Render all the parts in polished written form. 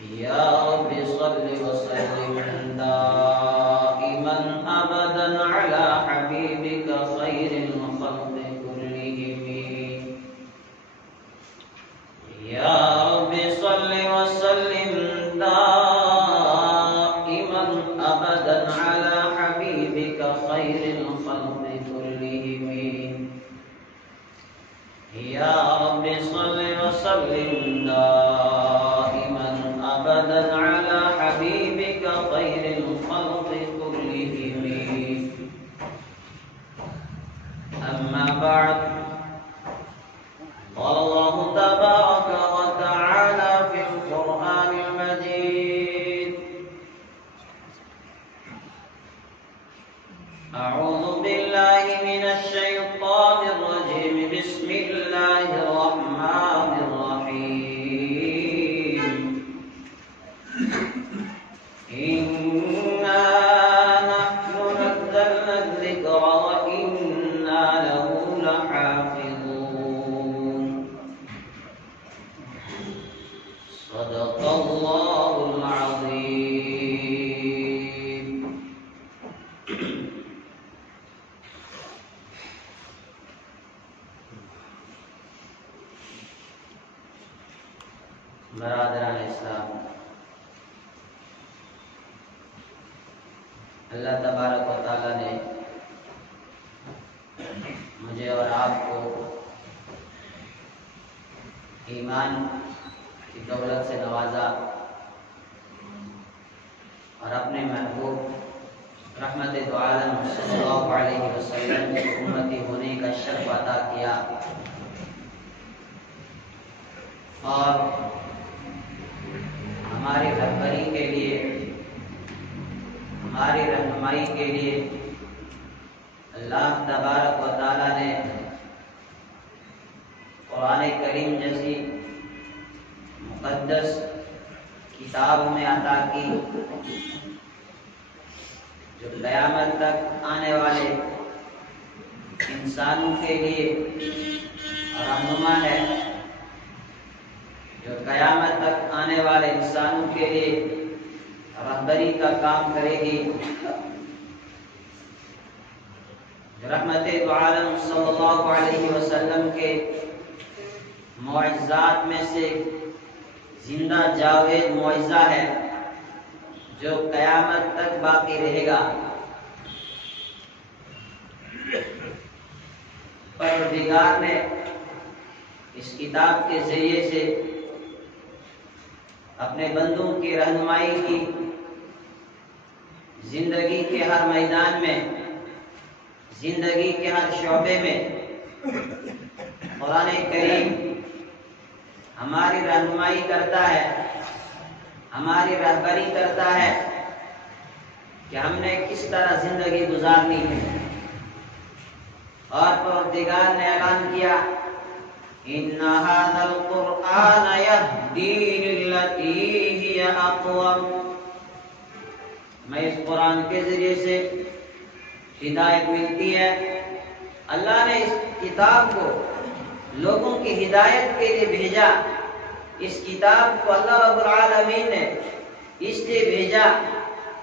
يا رب صل وسلم دائما أبدا على حبيبك خير الخلق كلهم. يا رب صل وسلم دائما أبدا على حبيبك خير الخلق كلهم. يا رب صل وسلم دائما أبدا على حبيبك خير الخلق كلهم. أما بعد، قال الله تبارك وتعالى في القرآن المجيد: أعوذ بالله من الشيطان الرجيم. بسم الله الرحمن الرحيم. إنا نحن نزلنا الذكر وإنا له لحافظون. صدق الله العظيم. برادران اسلام، اللہ تبارک و تعالی نے مجھے اور آپ کو ایمان کی دولت سے نوازا اور اپنے محبوب رحمت دو عالم صلی اللہ علیہ وسلم کی امتی ہونے کا شرف عطا کیا، اور ہماری رہبری کے لیے، ہماری رہنمائی کے لیے اللہ تبارک و تعالی نے قرآن کریم جیسی مقدس کتاب میں عطا کی، جو قیامت تک آنے والے انسانوں کے لیے رہنما ہے، جو قیامت تک آنے والے انسانوں کے لیے رہبری کا کام کرے گی، رحمت دو عالم صلی اللہ علیہ وسلم کے معجزات میں سے زندہ جاوید معجزہ ہے جو قیامت تک باقی رہے گا۔ پروردگار نے اس کتاب کے ذریعے سے اپنے بندوں کی رہنمائی کی، زندگی کے ہر میدان میں، زندگی کے ہر شعبے میں قرآن کریم ہماری رہنمائی کرتا ہے، ہماری رہبری کرتا ہے کہ ہم نے کس طرح زندگی گزارنی ہے۔ اور پروردگار نے اعلان کیا: إِنَّ هَذَا الْقُرْآنَ يَهْدِي لِلَّتِي هِيَ أَقْوَمُ۔ میں اس قرآن کے ذریعے سے ہدایت ملتی ہے۔ اللہ نے اس کتاب کو لوگوں کی ہدایت کے لیے بھیجا۔ اس کتاب کو اللہ رب العالمین نے اس لیے بھیجا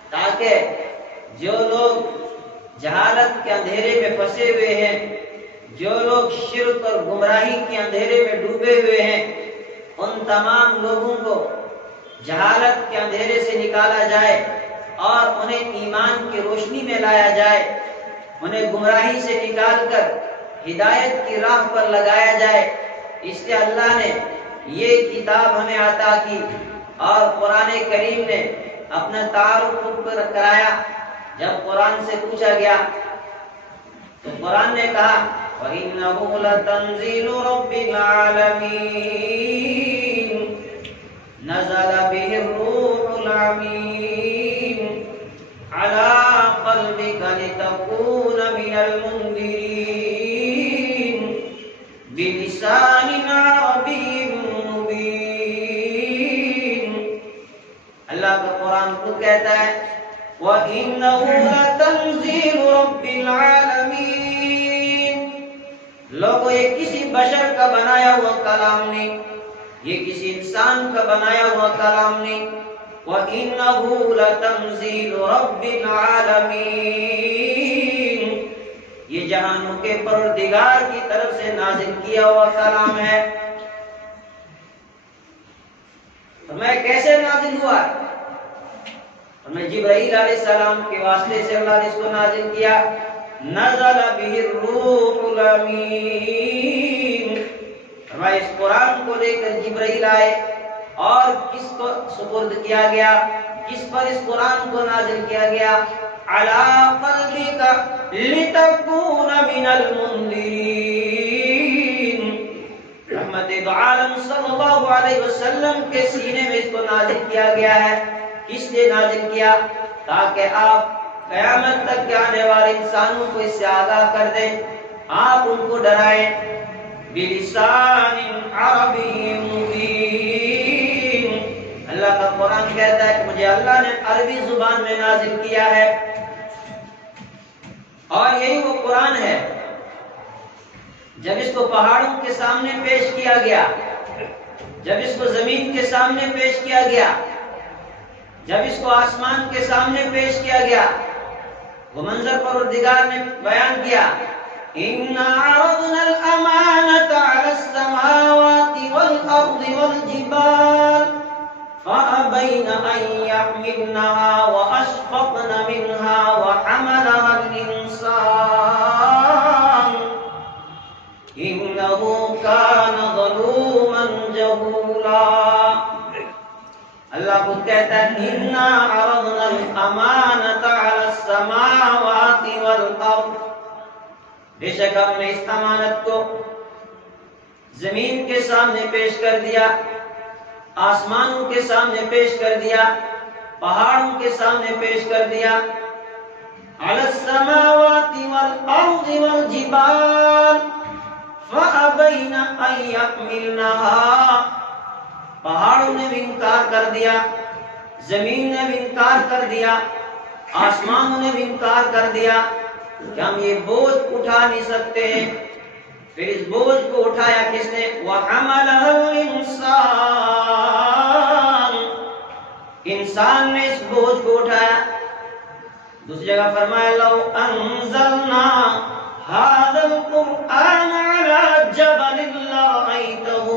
تاکہ جو لوگ جہالت کے اندھیرے میں پھنسے ہوئے ہیں، جو لوگ شرک اور گمراہی کے اندھیرے میں ڈوبے ہوئے ہیں، ان تمام لوگوں کو جہالت کے اندھیرے سے نکالا جائے اور انہیں ایمان کی روشنی میں لایا جائے، انہیں گمراہی سے نکال کر ہدایت کی راہ پر لگایا جائے۔ اس لیے اللہ نے یہ کتاب ہمیں عطا کی، اور قرآن کریم نے اپنا تعارف کرایا۔ جب قرآن سے پوچھا گیا تو قرآن نے کہا: وَإِنَّهُ لَتَنزِيلُ رَبِّ الْعَالَمِينَ نَزَلَ بِهِ الرُّوحُ الْأَمِينُ عَلَى قَلْبِكَ لِتَكُونَ مِنَ الْمُنذِرِينَ بِلِسَانٍ عَرَبِيٍّ مُبِينٍ۔ اللہ کا قرآن کو کہتا ہے وَإِنَّهُ لَتَنزِيلُ رَبِّ الْعَالَمِينَ۔ لوگوں، یہ کسی بشر کا بنایا ہوا کلام نہیں، یہ کسی انسان کا بنایا ہوا کلام نہیں. وَإِنَّهُ لَتَنزِيلُ رَبِّ الْعَالَمِينَ، یہ جہانوں کے پروردگار کی طرف سے نازل کیا ہوا کلام ہے. میں کیسے نازل ہوا؟ میں جبرائیل علیہ السلام کے واسطے سے اللہ نے اس کو نازل کیا. نزل به الروح الامین، اس قرآن کو لے کر جبرائیل آئے اور کس کو سپرد کیا گیا؟ کس پر اس قرآن کو نازل کیا گیا؟ علی قلبک لتکون من المنذرین، رحمت دو عالم صلی اللہ علیہ وسلم کے سینے میں اس کو نازل کیا گیا ہے. کس نے نازل کیا؟ تاکہ آپ قیامت تک کے آنے والے انسانوں کو اس سے آگاہ کر دیں، آپ ان کو ڈرائیں. بلسان عربی مبین، اللہ کا قرآن کہتا ہے کہ مجھے اللہ نے عربی زبان میں نازل کیا ہے. اور یہی وہ قرآن ہے جب اس کو پہاڑوں کے سامنے پیش کیا گیا، جب اس کو زمین کے سامنے پیش کیا گیا، جب اس کو آسمان کے سامنے پیش کیا گیا، وہ منظر پروردگار نے بیان کیا. اِنَّا عَرَضْنَا الْأَمَانَةَ عَلَى السَّمَاوَاتِ وَالْأَرْضِ وَالْجِبَالِ فَأَبَيْنَ أَن يَحْمِلْنَهَا وَأَشْفَقْنَ مِنْهَا وَحَمَلَهَا الْإِنسَانُ إِنَّهُ كَانَ ظَلُومًا جَهُولًا. اللہ خود کہتا ہے اِنَّا عَرَضْنَا الْأَمَانَةَ عَلَى السَّمَاوَاتِ وَالْأَرْضِ، بے شک ہم نے اس امانت کو زمین کے سامنے پیش کر دیا، آسمانوں کے سامنے پیش کر دیا، پہاڑوں کے سامنے پیش کر دیا. عَلَى السَّمَاوَاتِ وَالْأَرْضِ وَالْجِبَالِ فَأَبَيْنَ أَن يَحْمِلْنَهَا، پہاڑوں نے بھی انکار کر دیا، زمین نے بھی انکار کر دیا، آسمانوں نے بھی انکار کر دیا کہ ہم یہ بوجھ اٹھا نہیں سکتے ہیں. پھر اس بوجھ کو اٹھایا کس نے؟ وَحَمَلَهَا الْإِنسَانُ، انسان نے اس بوجھ کو اٹھایا. دوسری جگہ فرمایا لَوْ أَنزَلْنَا هَذَا الْقُرْآنَ عَلَى جَبَلٍ لَرَأَيْتَهُ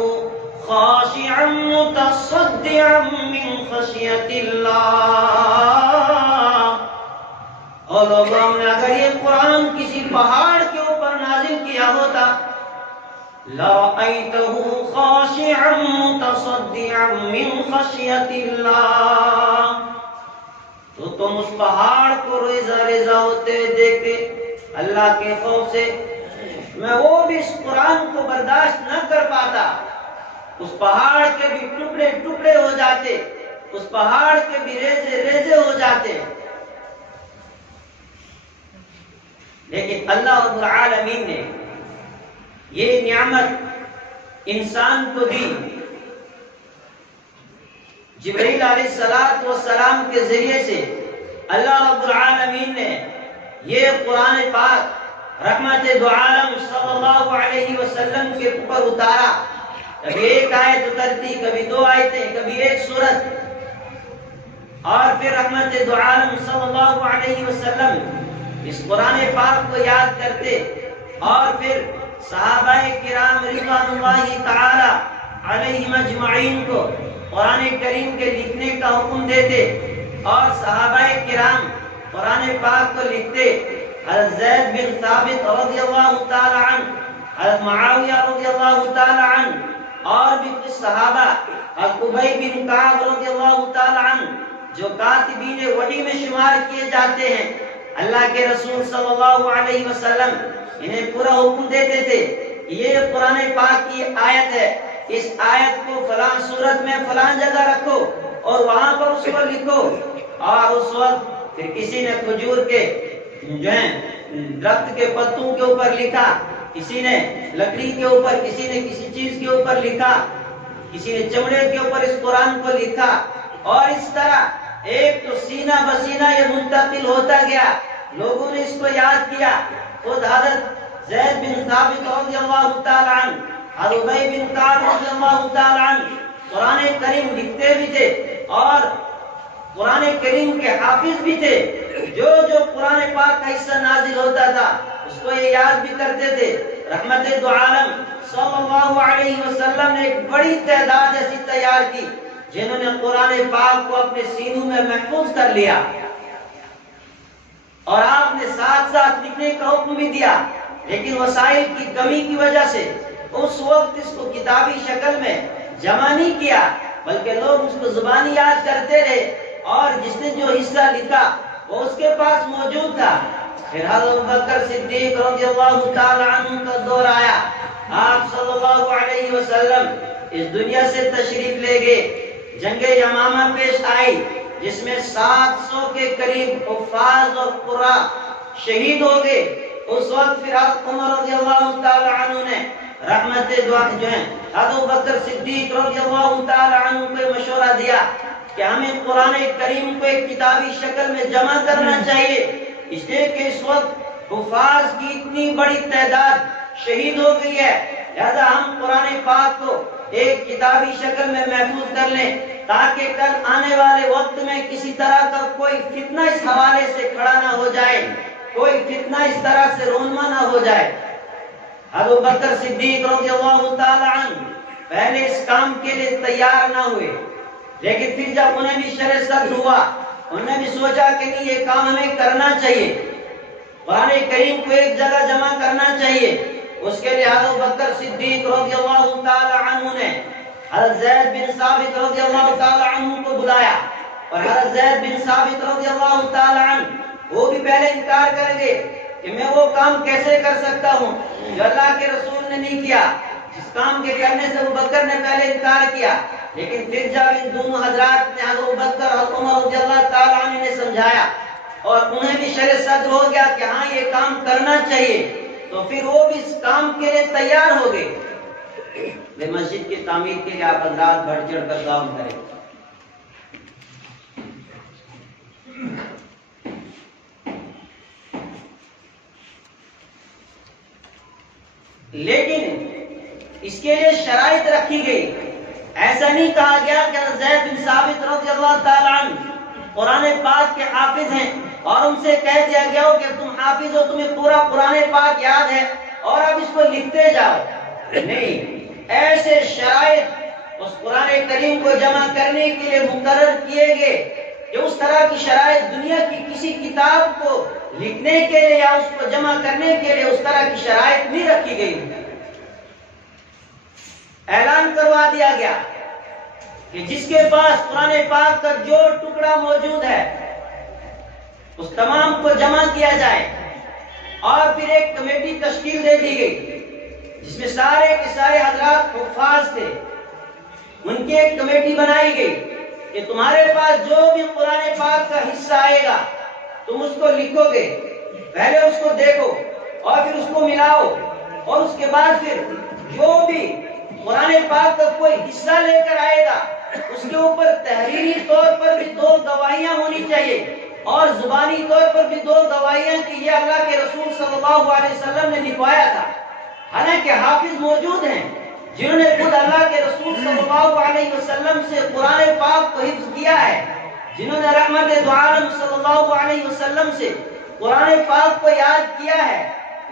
خاشعا متصدعا من خشیت اللہ. اور لوگوں ہم نے اگر یہ قرآن کسی پہاڑ کے اوپر نازل کیا ہوتا لَرَأَيْتَهُ خاشعا متصدعا من خشیت اللہ، تو تم اس پہاڑ کو ریزہ ریزہ ہوتے دیکھتے اللہ کے خوف سے. میں وہ بھی اس قرآن کو برداشت نہ کر پاتا، اس پہاڑ کے بھی ٹکڑے ٹکڑے ہو جاتے، اس پہاڑ کے بھی ریزے ریزے ہو جاتے. لیکن اللہ رب العالمین نے یہ نعمت انسان کو دی. جبرائیل علیہ السلام کے ذریعے سے اللہ رب العالمین نے یہ قرآن پاک رحمت دو عالم صلی اللہ علیہ وسلم کے اوپر اتارا. کبھی ایک آیت اترتی، کبھی دو آیتیں، کبھی ایک سورت. اور پھر رحمت دو عالم صلی اللہ علیہ وسلم اس قرآن پاک کو یاد کرتے اور پھر صحابہ کرام رضوان اللہ تعالی علیہم اجمعین کو قرآن کریم کے لکھنے کا حکم دیتے اور صحابہ کرام قرآن پاک کو لکھتے. حضرت زید بن ثابت رضی اللہ تعالی عنہ، حضرت معاویہ رضی اللہ تعالی عنہ اور بھی کچھ صحابہ، ابی بن کعب رضی اللہ تعالی عنہ جو کاتبین وحی میں شمار کیے جاتے ہیں. اللہ کے رسول صلی اللہ علیہ وسلم انہیں پورا حکم دیتے تھے یہ قرآن پاک کی آیت ہے، اس آیت کو فلاں سورت میں فلاں جگہ رکھو اور وہاں پر اس کو لکھو. اور اس وقت پھر کسی نے کھجور کے جو ہے درخت کے پتوں کے اوپر لکھا، کسی نے لکڑی کے اوپر، کسی نے کسی چیز کے اوپر لکھا، کسی نے چمڑے کے اوپر اس قرآن کو لکھا. اور اس طرح ایک تو سینہ بسینہ یہ منتقل ہوتا گیا، لوگوں نے اس کو یاد کیا. خود حضرت زید بن ثابت رضی اللہ تعالی عنہ، ابی بن کعب رضی اللہ تعالی عنہ قرآن کریم لکھتے بھی تھے اور قرآن کریم کے حافظ بھی تھے. جو قرآن پاک کا حصہ نازل ہوتا تھا اس کو یہ یاد بھی کرتے تھے. رحمت دو عالم صلی اللہ علیہ وسلم نے ایک بڑی تعداد ایسی تیار کی جنہوں نے قرآن پاک کو اپنے سینوں میں محفوظ کر لیا اور آپ نے ساتھ ساتھ لکھنے کا حکم بھی دیا. لیکن وسائل کی کمی کی وجہ سے اس وقت اس کو کتابی شکل میں جمع نہیں کیا بلکہ لوگ اس کو زبانی یاد کرتے رہے اور جس نے جو حصہ لکھا وہ اس کے پاس موجود تھا. پھر حضرت ابوبکر صدیق رضی اللہ تعالی عنہ کا دور آیا. آپ صلی اللہ علیہ وسلم اس دنیا سے تشریف لے گئے. جنگ یمامہ پیش آئی جس میں 700 کے قریب حفاظ اور قراء شہید ہو گئے. اس وقت پھر حضرت عمر رضی اللہ تعالی عنہ نے رحمت دعا جو ہے حضرت بکر صدیق رضی اللہ تعالی عنہ کو مشورہ دیا کہ ہمیں قرآن کریم کو ایک کتابی شکل میں جمع کرنا چاہیے، اس لیے کہ اس وقت حفاظ کی اتنی بڑی تعداد شہید ہو گئی ہے. لہذا ہم قرآن پاک کو ایک کتابی شکل میں محفوظ کر لیں تاکہ کل آنے والے وقت میں کسی طرح کا کوئی فتنہ اس حوالے سے کھڑا نہ ہو جائے، کوئی فتنہ اس طرح سے رونما نہ ہو جائے. حضرت بکر صدیق رضی اللہ تعالی عنہ پہلے اس کام کے لیے تیار نہ ہوئے، لیکن پھر جب انہیں بھی شرع صدر ہوا انہوں نے بھی سوچا کہ نہیں یہ کام ہمیں کرنا چاہیے، قرآن کریم کو ایک جگہ جمع کرنا چاہیے. اس کے لیے حضرت بکر صدیق رضی اللہ تعالی عنہ نے حضرت زید بن ثابت رضی اللہ تعالی عنہ کو بلایا اور حضرت زید بن ثابت رضی اللہ تعالی عنہ وہ بھی پہلے انکار کریں گے کہ میں وہ کام کیسے کر سکتا ہوں جو اللہ کے رسول نے نہیں کیا. جس کام کے کرنے سے ابو بکر نے پہلے انکار کیا، لیکن پھر جب ان دونوں حضرات نے حضرت بکر اور عمر رضی اللہ تعالی عنہ نے سمجھایا اور انہیں بھی شرع صدر ہو گیا کہ ہاں یہ کام کرنا چاہیے، تو پھر وہ بھی اس کام کے لیے تیار ہو گئے. مسجد کی تعمیر کے لیے آپ حضرات بڑھ چڑھ کر کام کریں. لیکن اس کے لیے شرائط رکھی گئی. ایسا نہیں کہا گیا کہ زید بن ثابت رضی اللہ تعالی عنہ قرآن پاک کے حافظ ہیں اور ان سے کہہ دیا گیا ہو کہ تم حافظ ہو، تمہیں پورا قرآن پاک یاد ہے اور اب اس کو لکھتے جاؤ. نہیں، ایسے شرائط اس قرآن کریم کو جمع کرنے کے لیے مقرر کیے گئے کہ اس طرح کی شرائط دنیا کی کسی کتاب کو لکھنے کے لیے یا اس کو جمع کرنے کے لیے اس طرح کی شرائط نہیں رکھی گئی. اعلان کروا دیا گیا کہ جس کے پاس قرآن پاک کا جو ٹکڑا موجود ہے اس تمام کو جمع کیا جائے اور پھر ایک کمیٹی تشکیل دے دی گئی جس میں سارے کے سارے حضرات حفاظ تھے. ان کی ایک کمیٹی بنائی گئی کہ تمہارے پاس جو بھی قرآن پاک کا حصہ آئے گا تم اس کو لکھو گے، پہلے اس کو دیکھو اور پھر اس کو ملاؤ اور اس کے بعد پھر جو بھی قرآن پاک کا کوئی حصہ لے کر آئے گا اس کے اوپر تحریری طور پر بھی 2 گواہیاں ہونی چاہیے اور زبانی طور پر بھی 2 گواہیاں کہ یہ اللہ کے رسول صلی اللہ علیہ وسلم نے لکھوایا تھا. حالانکہ حافظ موجود ہیں جنہوں نے خود اللہ کے رسول صلی اللہ علیہ وسلم سے قرآن پاک کو حفظ کیا ہے، جنہوں نے رحمت دو عالم صلی اللہ علیہ وسلم سے قرآن پاک کو یاد کیا ہے،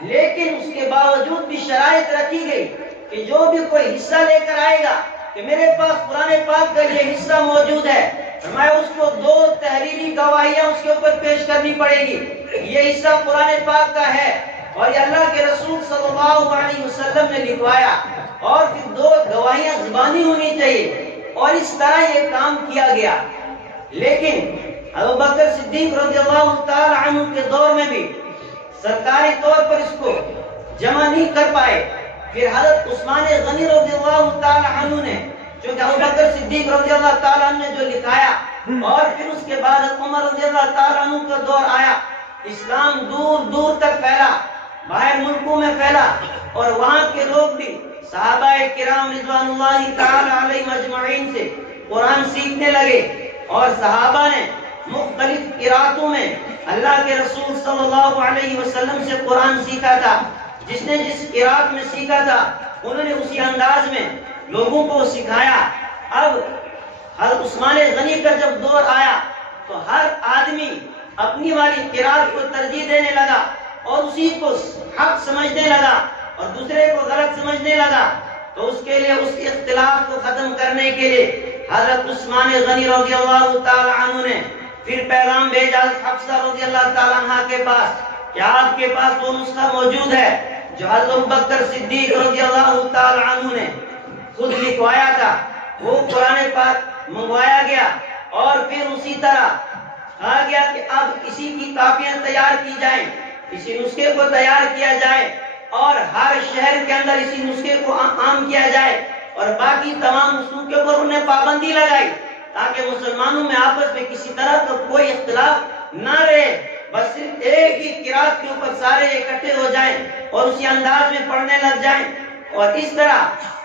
لیکن اس کے باوجود بھی شرائط رکھی گئی کہ جو بھی کوئی حصہ لے کر آئے گا کہ میرے پاس قرآن پاک کا یہ حصہ موجود ہے، فرمایا اس کو 2 تحریری گواہیاں اس کے اوپر پیش کرنی پڑے گی، یہ حصہ قرآن پاک کا ہے اور یہ اللہ کے رسول صلی اللہ علیہ وسلم نے لکھوایا، اور پھر 2 گواہیاں زبانی ہونی چاہیے. اور اس طرح یہ کام کیا گیا. لیکن ابوبکر صدیق رضی اللہ تعالی عنہ کے دور میں بھی سرکاری طور پر اس کو جمع نہیں کر پائے. پھر حضرت عثمان غنی رضی اللہ تعالی عنہ نے، چونکہ ابوبکر صدیق رضی اللہ تعالی عنہ نے جو لکھایا اور پھر اس کے بعد عمر رضی اللہ تعالی عنہ کا دور آیا، اسلام دور دور تک پھیلا، باہر ملکوں میں پھیلا اور وہاں کے لوگ بھی صحابہ کرام رضوان اللہ تعالی علیہم اجمعین سے قرآن سیکھنے لگے اور صحابہ نے مختلف قراتوں میں اللہ کے رسول صلی اللہ علیہ وسلم سے قرآن سیکھا تھا. جس نے جس قرات میں سیکھا تھا انہوں نے اسی انداز میں لوگوں کو سکھایا۔ اب حضرت عثمان غنی کا جب دور آیا تو ہر آدمی اپنی والی قرات کو ترجیح دینے لگا اور اسی کو حق سمجھنے لگا اور دوسرے کو غلط سمجھنے لگا۔ تو اس کے لیے اس اختلاف کو ختم کرنے کے لیے حضرت عثمان غنی رضی اللہ تعالی عنہ نے پھر پیغام بھیجا حفصہ رضی اللہ تعالی عنہ کے پاس کہ آپ کے پاس وہ نسخہ موجود ہے جو حضرت ابوبکر صدیق رضی اللہ تعالی عنہ نے خود لکھوایا تھا۔ وہ قرآن پاک منگوایا گیا اور پھر اسی طرح کہا گیا کہ اب اسی کی کاپیاں تیار کی جائیں، اسی نسخے کو تیار کیا جائے اور ہر شہر کے اندر اسی نسخے کو عام کیا جائے اور باقی تمام نسخوں کے اوپر انہیں پابندی لگائی تاکہ مسلمانوں میں آپس میں کسی طرح کا کوئی اختلاف نہ رہے، بس صرف ایک ہی قرات کے اوپر سارے اکٹھے ہو جائیں اور اسی انداز میں پڑھنے لگ جائیں۔ اور اس طرح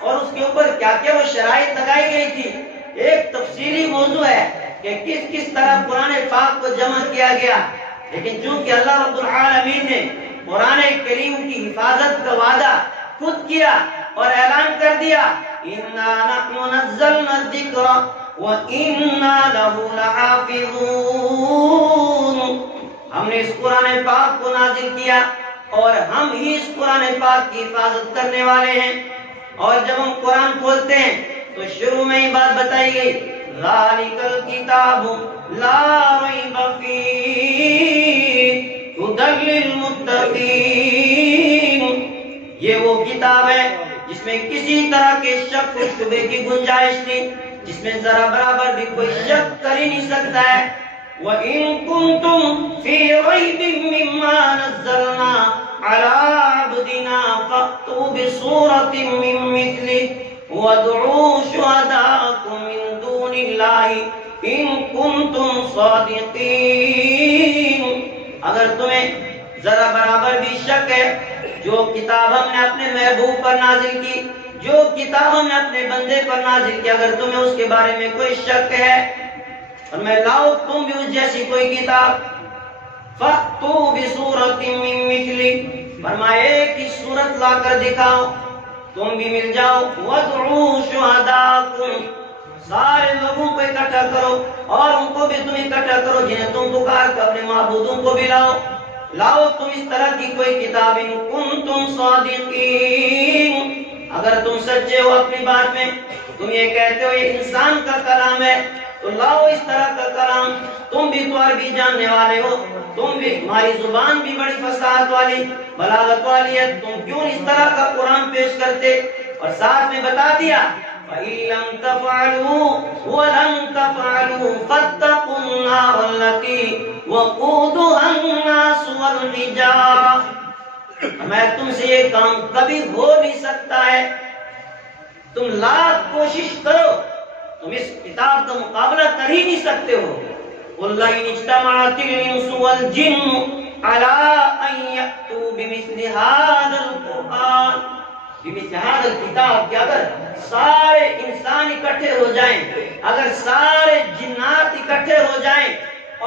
اور اس کے اوپر کیا کیا وہ شرائط لگائی گئی تھی، ایک تفصیلی موضوع ہے کہ کس طرح قرآن پاک کو جمع کیا گیا۔ لیکن چونکہ اللہ رب العالمین نے قرآن کریم کی حفاظت کا وعدہ خود کیا اور اعلان کر دیا اِنَّا نَحْنُ نَزَّلْنَا الذِّكْرَ وَإِنَّا لَهُ لَحَافِظُونَ، ہم نے اس قرآن پاک کو نازل کیا اور ہم ہی اس قرآن پاک کی حفاظت کرنے والے ہیں۔ اور جب ہم قرآن کھولتے ہیں تو شروع میں ہی بات بتائی گئی ذَلِكَ الْكِتَابُ لَا رَيْبَ فِيهِ هُدًى لِّلْمُتَّقِينَ، یہ وہ کتاب ہے جس میں کسی طرح کے شک و شبہ کی گنجائش نہیں، جس میں ذرا برابر بھی کوئی شک کر ہی نہیں سکتا ہے۔ وَإِن كُنتُمْ فِي رَيْبٍ مِّمَّا نَزَّلْنَا عَلَىٰ عَبْدِنَا فَأْتُوا بِسُورَةٍ مِّن مِّثْلِهِ وَادْعُوا شُهَدَاءَكُم مِّن دُونِ اللَّهِ إِن كُنتُمْ صَادِقِينَ، اگر تمہیں ذرا برابر بھی شک ہے جو کتاب ہم نے اپنے محبوب پر نازل کی، جو کتاب ہم نے اپنے بندے پر نازل کی، اگر تمہیں اس کے بارے میں کوئی شک ہے اور میں لاؤ تم بھی اس جیسی کوئی کتاب، فَأْتُوا بِسُورَةٍ مِّن مِّثْلِهِ، فرمایا ایک ہی صورت لا کر دکھاؤ، تم بھی مل جاؤ، وَادْعُوا شُهَدَاءَكُم، سارے لوگوں کو اکٹھا کرو اور ان کو بھی تم اکٹھا کرو جنہیں تم پکار کر اپنے معبودوں کو بھی لاؤ تم اس طرح کی کوئی کتاب ان کنتم صادقین، اگر تم سچے ہو اپنی بات میں، تم یہ کہتے ہو یہ انسان کا کلام ہے تو لاؤ اس طرح کا کلام، تم بھی تو عربی جاننے والے ہو، تم بھی، تمہاری زبان بھی بڑی فصاحت والی بلاغت والی ہے، تم کیوں اس طرح کا قرآن پیش کرتے؟ اور ساتھ میں بتا دیا فَإِن لَّمْ تَفْعَلُوا وَلَن تَفْعَلُوا فَاتَّقُوا النَّارَ الَّتِي وَقُودُهَا النَّاسُ وَالْحِجَارَةُ، میں تم سے یہ کام کبھی ہو نہیں سکتا ہے، تم لاکھ کوشش کرو تم اس کتاب کا مقابلہ کر ہی نہیں سکتے ہو۔ قُل لَّئِنِ اجْتَمَعَتِ الْإِنسُ وَالْجِنُّ عَلَىٰ أَن يَأْتُوا بِمِثْلِ هَٰذَا الْقُرْآنِ، بِمِثْلِ هَٰذَا الْكِتَابِ، کہ اگر سارے انسان اکٹھے ہو جائیں، اگر سارے جنات اکٹھے ہو جائیں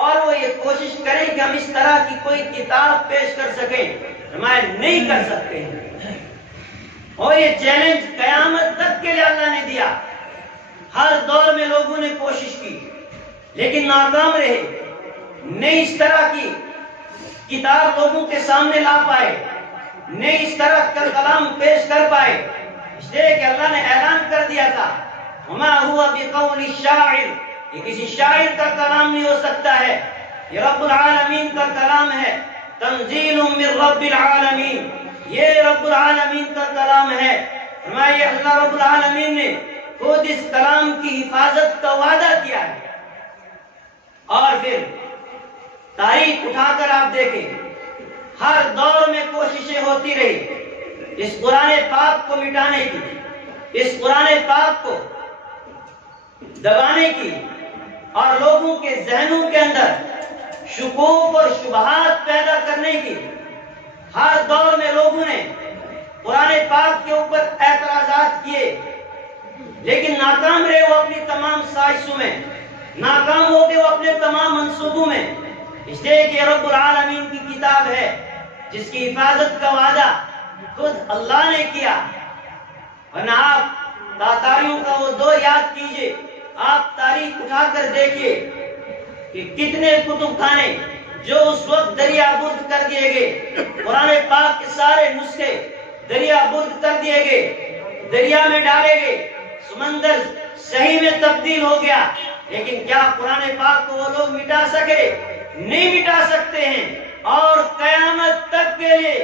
اور وہ یہ کوشش کریں کہ ہم اس طرح کی کوئی کتاب پیش کر سکیں، ہمیں نہیں کر سکتے ہیں۔ اور یہ چیلنج قیامت تک کے لیے اللہ نے دیا، ہر دور میں لوگوں نے کوشش کی لیکن ناکام رہے، نہیں اس طرح کی کتاب لوگوں کے سامنے لا پائے، نہیں اس طرح کا کلام پیش کر پائے، اس لیے کہ اللہ نے اعلان کر دیا تھا وَمَا هُوَ بِقَوْلِ الشَّاعِرِ، یہ کسی شاعر کا کلام نہیں ہو سکتا ہے، یہ رب العالمین کا کلام ہے، تنزیل من رب العالمین، یہ رب العالمین کا کلام ہے۔ فرمائے اللہ رب العالمین نے خود اس کلام کی حفاظت کا وعدہ کیا ہے۔ اور پھر تاریخ اٹھا کر آپ دیکھیں، ہر دور میں کوششیں ہوتی رہی اس قرآن پاک کو مٹانے کی، اس قرآن پاک کو دبانے کی اور لوگوں کے ذہنوں کے اندر شکوک اور شبہات پیدا کرنے کی۔ ہر دور میں لوگوں نے قرآن پاک کے اوپر اعتراضات کیے لیکن ناکام رہے وہ اپنی تمام سازشوں میں، ناکام ہو گئے وہ اپنے تمام منصوبوں میں، اس لیے کہ رب العالمین کی کتاب ہے جس کی حفاظت کا وعدہ خود اللہ نے کیا۔ ورنہ آپ تاتاریوں کا وہ دور یاد کیجئے، آپ تاریخ اٹھا کر دیکھیے کہ کتنے کتب خانے جو اس وقت دریا برد کر دیے گئے، قرآن پاک کے سارے نسخے دریا برد کر دیے گئے، دریا میں ڈالے گئے، سمندر صحیح میں تبدیل ہو گیا، لیکن کیا قرآن پاک کو وہ لوگ مٹا سکے؟ نہیں مٹا سکتے ہیں۔ اور قیامت تک کے لیے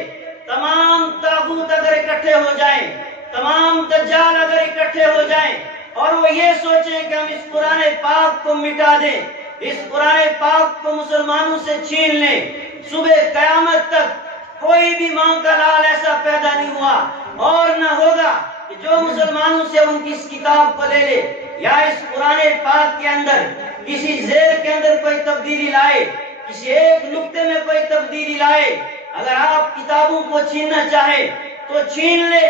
تمام طاغوت اگر اکٹھے ہو جائیں، تمام دجال اگر اکٹھے ہو جائیں اور وہ یہ سوچیں کہ ہم اس قرآن پاک کو مٹا دیں، اس قرآن پاک کو مسلمانوں سے چھین لیں، صبح قیامت تک کوئی بھی ماں کا لال ایسا پیدا نہیں ہوا اور نہ ہوگا کہ جو مسلمانوں سے ان کی اس کتاب کو لے لے یا اس قرآن پاک کے اندر کسی زیر کے اندر کوئی تبدیلی لائے، کسی ایک نقطے میں کوئی تبدیلی لائے۔ اگر آپ کتابوں کو چھیننا چاہیں تو چھین لے،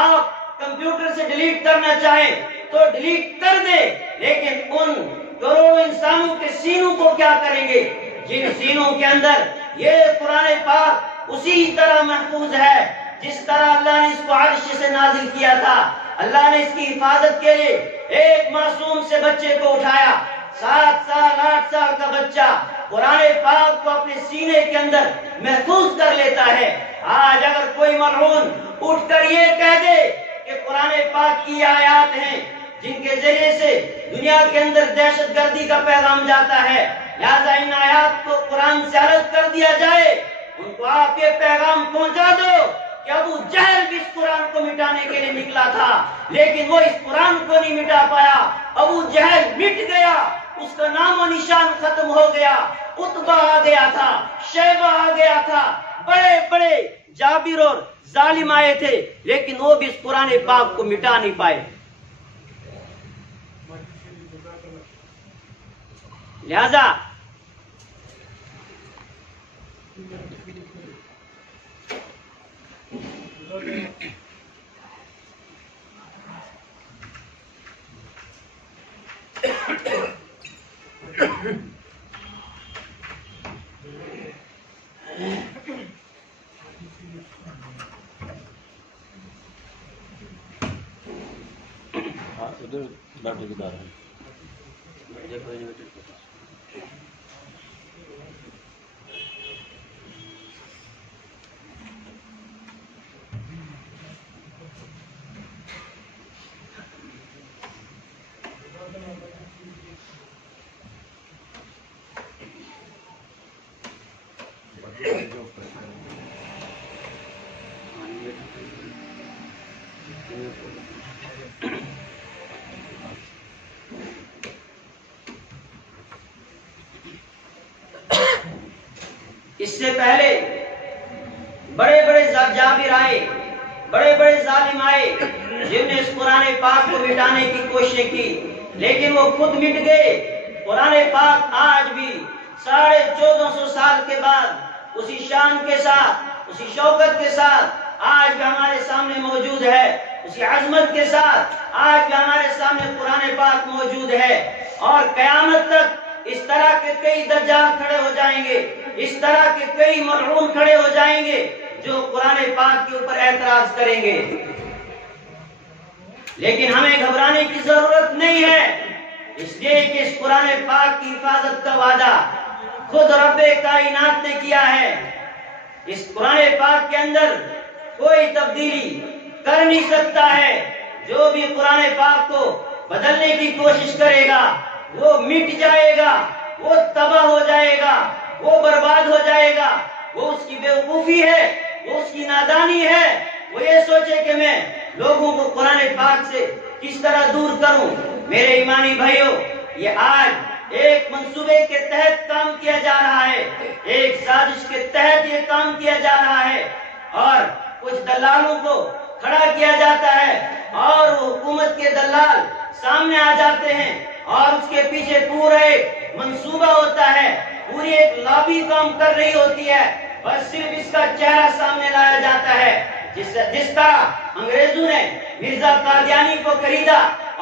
آپ کمپیوٹر سے ڈیلیٹ کرنا چاہیں تو ڈیلیٹ کر دے، لیکن ان کروڑوں انسانوں کے سینوں کو کیا کریں گے جن سینوں کے اندر یہ قرآن پاک اسی طرح محفوظ ہے جس طرح اللہ نے اس کو عرش سے نازل کیا تھا۔ اللہ نے اس کی حفاظت کے لیے ایک معصوم سے بچے کو اٹھایا، 7 سال 8 سال کا بچہ قرآن پاک کو اپنے سینے کے اندر محفوظ کر لیتا ہے۔ آج اگر کوئی ملعون اٹھ کر یہ کہہ دے کہ قرآن پاک کی آیات ہیں جن کے ذریعے سے دنیا کے اندر دہشت گردی کا پیغام جاتا ہے، لہذا ان آیات کو قرآن سے الگ کر دیا جائے، ان کو آپ یہ پیغام پہنچا دو کہ ابو جہل بھی اس قرآن کو مٹانے کے لیے نکلا تھا لیکن وہ اس قرآن کو نہیں مٹا پایا۔ ابو جہل مٹ گیا، اس کا نام و نشان ختم ہو گیا، عتبہ آ گیا تھا، شیبہ آ گیا تھا، بڑے بڑے جابر اور ظالم آئے تھے لیکن وہ بھی اس قرآن پاک کو مٹا نہیں پائے۔ لہذا ادھر ڈاکٹر کی دار ہے۔ اس سے پہلے بڑے بڑے جابر آئے، بڑے بڑے ظالم آئے جن نے اس قرآن پاک کو مٹانے کی کوشش کی لیکن وہ خود مٹ گئے۔ قرآن پاک آج بھی 1450 سال کے بعد اسی شان کے ساتھ، اسی شوکت کے ساتھ آج بھی ہمارے سامنے موجود ہے، اسی عظمت کے ساتھ آج بھی ہمارے سامنے قرآن پاک موجود ہے، اور قیامت تک اس طرح کے کئی دجال کھڑے ہو جائیں گے، اس طرح کے کئی ملعون کھڑے ہو جائیں گے جو قرآن پاک کے اوپر اعتراض کریں گے۔ لیکن ہمیں گھبرانے کی ضرورت نہیں ہے، اس لیے کہ اس قرآن پاک کی حفاظت کا وعدہ خود رب کائنات نے کیا ہے۔ اس قرآن پاک کے اندر کوئی تبدیلی کر نہیں سکتا ہے۔ جو بھی قرآن پاک کو بدلنے کی کوشش کرے گا وہ مٹ جائے گا، وہ تباہ ہو جائے گا، وہ برباد ہو جائے گا۔ وہ اس کی بیوقوفی ہے، وہ اس کی نادانی ہے، وہ یہ سوچے کہ میں لوگوں کو قرآن پاک سے کس طرح دور کروں۔ میرے ایمانی بھائیوں، یہ آج ایک منصوبے کے تحت کام کیا جا رہا ہے، ایک سازش کے تحت یہ کام کیا جا رہا ہے، اور کچھ دلالوں کو کھڑا کیا جاتا ہے اور وہ حکومت کے دلال سامنے آ جاتے ہیں اور اس کے پیچھے پورا ایک منصوبہ ہوتا ہے، پوری ایک لابی کام کر رہی ہوتی ہے، بس صرف اس کا چہرہ سامنے لایا جاتا ہے۔ جس طرح انگریزوں نے مرزا قادیانی کو خریدا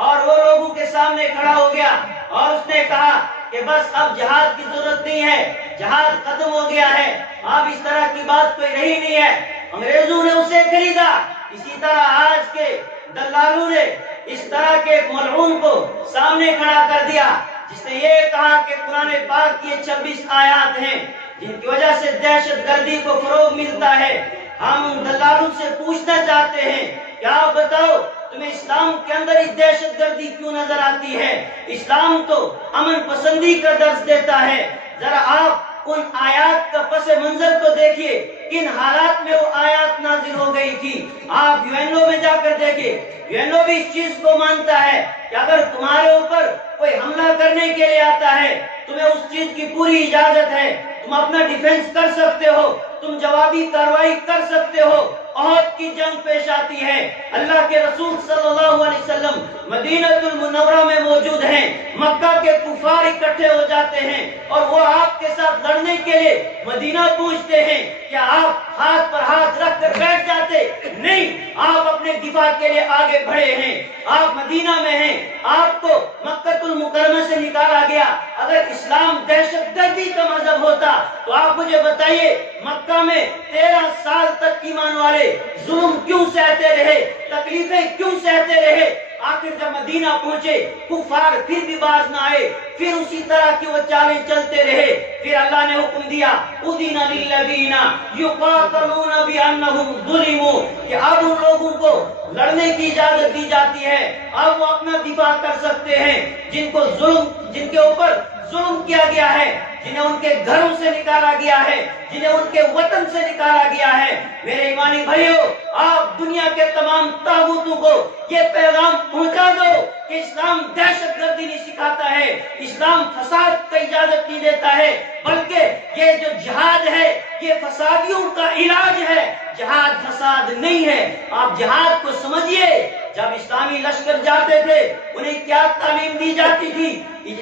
اور وہ لوگوں کے سامنے کھڑا ہو گیا اور اس نے کہا کہ بس اب جہاد کی ضرورت نہیں ہے، جہاد ختم ہو گیا ہے، اب اس طرح کی بات کوئی رہی نہیں ہے، انگریزوں نے اسے خریدا۔ اسی طرح آج کے دلالوں نے اس طرح کے ایک ملعون کو سامنے کھڑا کر دیا جس نے یہ کہا کہ قرآن پاک کی 26 آیات ہیں جن کی وجہ سے دہشت گردی کو فروغ ملتا ہے. ہم ان دلالوں سے پوچھنا چاہتے ہیں کہ آپ بتاؤ تمہیں اسلام کے اندر ہی دہشت گردی کیوں نظر آتی ہے؟ اسلام تو امن پسندی کا درس دیتا ہے. ذرا آپ ان آیات کا پس منظر کو دیکھیے، کن حالات میں وہ آیات نازل ہو گئی تھی. آپ یو میں جا کر دیکھیں، یو بھی اس چیز کو مانتا ہے کہ اگر تمہارے اوپر کوئی حملہ کرنے کے لیے آتا ہے تمہیں اس چیز کی پوری اجازت ہے، تم اپنا ڈیفنس کر سکتے ہو، تم جوابی کارروائی کر سکتے ہو. احد کی جنگ پیش آتی ہے، اللہ کے رسول صلی اللہ علیہ وسلم مدینہ المنورہ میں موجود ہیں، مکہ کے کفار اکٹھے ہو جاتے ہیں اور وہ آپ کے ساتھ لڑنے کے لیے مدینہ پہنچتے ہیں. کیا آپ ہاتھ پر ہاتھ رکھ کر بیٹھ جاتے؟ نہیں، آپ اپنے دفاع کے لیے آگے بڑھے ہیں. آپ مدینہ میں ہیں، آپ کو مکہ المکرمہ سے نکالا گیا. اگر اسلام دہشت گردی کا مذہب ہوتا تو آپ مجھے بتائیے مکہ میں 13 سال تک ایمان والے ظلم کیوں سہتے رہے، تکلیفیں کیوں سہتے رہے؟ آخر جب مدینہ پہنچے کفار پھر بھی باز نہ آئے، پھر اسی طرح کی وہ چالیں چلتے رہے. پھر اللہ نے حکم دیا اذن للذین یقاتلون بانہم ظلموا، کہ اب ان لوگوں کو لڑنے کی اجازت دی جاتی ہے، اب وہ اپنا دفاع کر سکتے ہیں جن کے اوپر ظلم کیا گیا ہے، جنہیں ان کے گھروں سے نکالا گیا ہے، جنہیں ان کے وطن سے نکالا گیا ہے. میرے ایمانی بھائیو، آپ دنیا کے تمام طاغوتوں کو یہ پیغام پہنچا دو کہ اسلام دہشت گردی نہیں سکھاتا ہے، اسلام فساد کا اجازت نہیں دیتا ہے، بلکہ یہ جو جہاد ہے یہ فسادیوں کا علاج ہے، جہاد فساد نہیں ہے. آپ جہاد کو سمجھیے. جب اسلامی لشکر جاتے تھے انہیں کیا تعلیم دی جاتی تھی؟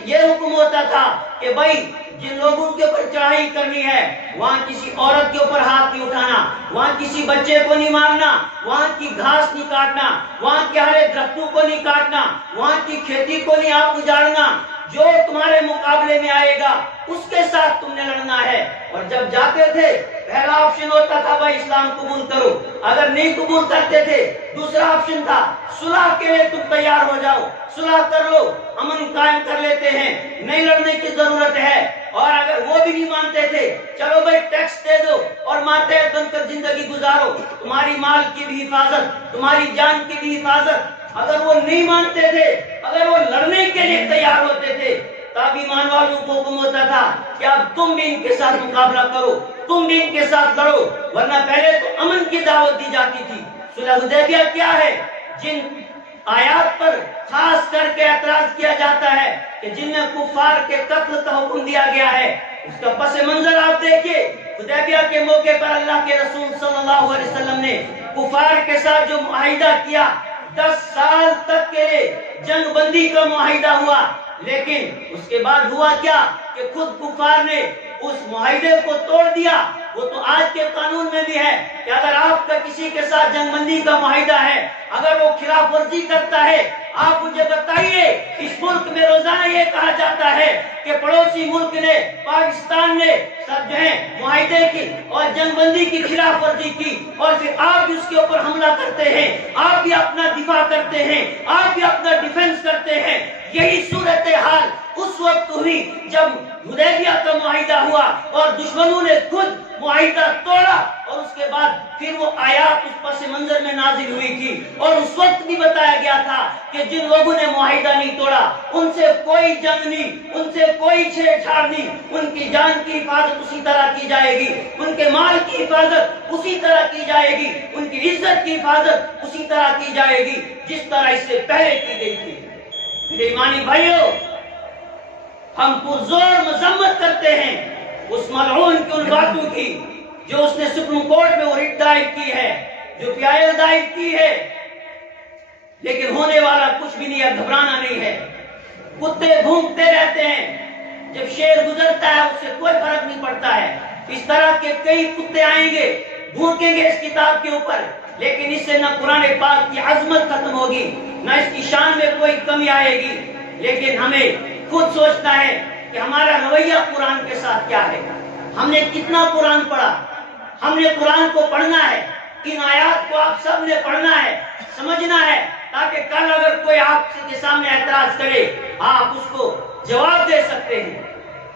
یہ حکم ہوتا تھا کہ بھائی جن لوگوں کے اوپر چڑھائی کرنی ہے وہاں کسی عورت کے اوپر ہاتھ نہیں اٹھانا، وہاں کسی بچے کو نہیں مارنا، وہاں کی گھاس نہیں کاٹنا، وہاں کے ہرے درختوں کو نہیں کاٹنا، وہاں کی کھیتی کو نہیں آپ اجاڑنا. جو تمہارے مقابلے میں آئے گا اس کے ساتھ تم نے لڑنا ہے. اور جب جاتے تھے پہلا آپشن ہوتا تھا بھائی اسلام قبول کرو، اگر نہیں قبول کرتے تھے دوسرا آپشن تھا صلح کے لیے تم تیار ہو جاؤ، صلح کر لو، امن قائم کر لیتے ہیں، نہیں لڑنے کی ضرورت ہے. اور اگر وہ بھی نہیں مانتے تھے چلو بھائی ٹیکس دے دو اور ماتحت بن کر زندگی گزارو، تمہاری مال کی بھی حفاظت، تمہاری جان کی بھی حفاظت. اگر وہ نہیں مانتے تھے، اگر وہ لڑنے کے لیے تیار ہوتے تھے تب ایمان والوں کو حکم ہوتا تھا کہ اب تم بھی ان کے ساتھ مقابلہ کرو، تم بھی ان کے ساتھ لڑو. ورنہ پہلے تو امن کی دعوت دی جاتی تھی. صلح حدیبیہ کیا ہے؟ جن آیات پر خاص کر کے اعتراض کیا جاتا ہے کہ جن میں کفار کے قتل کا حکم دیا گیا ہے، اس کا پس منظر آپ دیکھیے. حدیبیہ کے موقع پر اللہ کے رسول صلی اللہ علیہ وسلم نے کفار کے ساتھ جو معاہدہ کیا، 10 سال تک کے لیے جنگ بندی کا معاہدہ ہوا، لیکن اس کے بعد ہوا کیا کہ خود کفار نے اس معاہدے کو توڑ دیا. وہ تو آج کے قانون میں بھی ہے کہ اگر آپ کا کسی کے ساتھ جنگ بندی کا معاہدہ ہے، اگر وہ خلاف ورزی کرتا ہے، آپ مجھے بتائیے اس ملک میں روزانہ یہ کہا جاتا ہے کہ پڑوسی ملک نے، پاکستان نے سب جو ہے معاہدے کی اور جنگ بندی کی خلاف ورزی کی، اور پھر آپ اس کے اوپر حملہ کرتے ہیں، آپ بھی اپنا دفاع کرتے ہیں، آپ بھی اپنا ڈیفنس کرتے ہیں. یہی صورتحال اس وقت ہوئی جب حدیبیہ کا معاہدہ ہوا اور دشمنوں نے خود معاہدہ توڑا، اور اس کے بعد پھر وہ آیات اس پس منظر میں نازل ہوئی تھی. اور اس وقت بھی بتایا گیا تھا کہ جن لوگوں نے معاہدہ نہیں توڑا ان سے کوئی جنگ نہیں، ان سے کوئی چھیڑ چھاڑ نہیں، ان کی جان کی حفاظت اسی طرح کی جائے گی، ان کے مال کی حفاظت اسی طرح کی جائے گی، ان کی عزت کی حفاظت اسی طرح کی جائے گی جس طرح اس سے پہلے کی گئی تھی. میرے ایمانی بھائیوں، ہم پرزور مذمت کرتے ہیں اس ملعون کی ان باتوں کی جو اس نے سپریم کورٹ میں وہ ریٹ دائر کی ہے، جو PIL دائر کی ہے، لیکن ہونے والا کچھ بھی نہیں ہے، گھبرانا نہیں ہے. کتے بھونکتے رہتے ہیں، جب شیر گزرتا ہے اس سے کوئی فرق نہیں پڑتا ہے. اس طرح کے کئی کتے آئیں گے، بھونکیں گے اس کتاب کے اوپر، لیکن اس سے نہ قرآن پاک کی عظمت ختم ہوگی، نہ اس کی شان میں کوئی کمی آئے گی. لیکن ہمیں خود سوچنا ہے کہ ہمارا رویہ قرآن کے ساتھ کیا ہے. ہم نے کتنا قرآن پڑھا؟ ہم نے قرآن کو پڑھنا ہے، ان آیات کو آپ سب نے پڑھنا ہے، سمجھنا ہے تاکہ کل اگر کوئی آپ کے سامنے اعتراض کرے آپ اس کو جواب دے سکتے ہیں.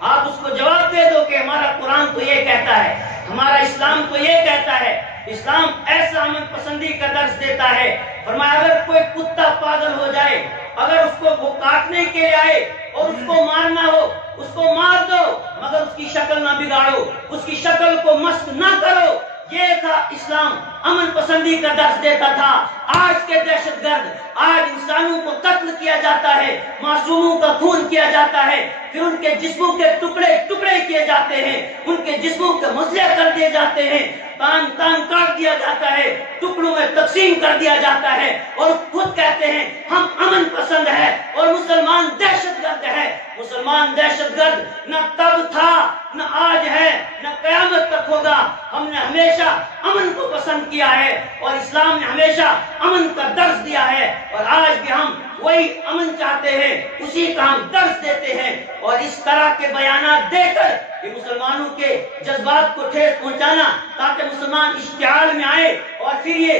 آپ اس کو جواب دے دو کہ ہمارا قرآن تو یہ کہتا ہے, ہمارا اسلام تو یہ کہتا ہے. اسلام ایسا امن پسندی کا درس دیتا ہے. فرمایا اگر کوئی کتا پاگل ہو جائے, اگر اس کو وہ کاٹنے کے لیے آئے اور اس کو مارنا ہو, اس کو مار دو, مگر اس کی شکل نہ بگاڑو, اس کی شکل کو مست نہ کرو. یہ تھا اسلام, امن پسندی کا درس دیتا تھا. آج کے دہشت گرد, آج انسانوں کو قتل کیا جاتا ہے, معصوموں کا خون کیا جاتا ہے, پھر ان کے جسموں کے ٹکڑے ٹکڑے کیے جاتے ہیں, ان کے جسموں کے مسئلے کر دیے جاتے ہیں, تان تان کاٹ دیا جاتا ہے, ٹکڑوں میں تقسیم کر دیا جاتا ہے, اور خود کہتے ہیں ہم امن پسند ہے اور مسلمان دہشت گرد ہے. مسلمان دہشت گرد نہ تب تھا, نہ آج ہے, نہ قیامت تک ہوگا. ہم نے ہمیشہ امن کو پسند کیا ہے اور اسلام نے ہمیشہ امن کا درس دیا ہے, اور آج بھی ہم وہی امن چاہتے ہیں, اسی کا ہم درس دیتے ہیں. اور اس طرح کے بیانات دے کر یہ مسلمانوں کے جذبات کو ٹھیس پہنچانا تاکہ مسلمان اشتعال میں آئے اور پھر یہ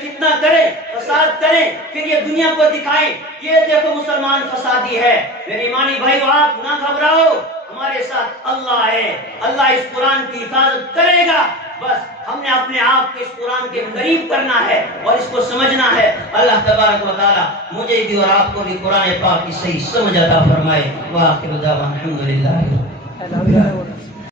فتنہ کریں, فساد کریں, پھر یہ دنیا کو دکھائیں یہ دیکھو مسلمان فسادی ہے. میرے ایمانی بھائیو, آپ نہ گھبراؤ, ہمارے ساتھ اللہ ہے, اللہ اس قرآن کی حفاظت کرے گا. بس ہم نے اپنے آپ کو اس قرآن کے قریب کرنا ہے اور اس کو سمجھنا ہے. اللہ تبارک و تعالی مجھے بھی اور آپ کو بھی قرآن پاک کی صحیح سمجھ عطا فرمائے. وآخر دعوانا الحمدللہ.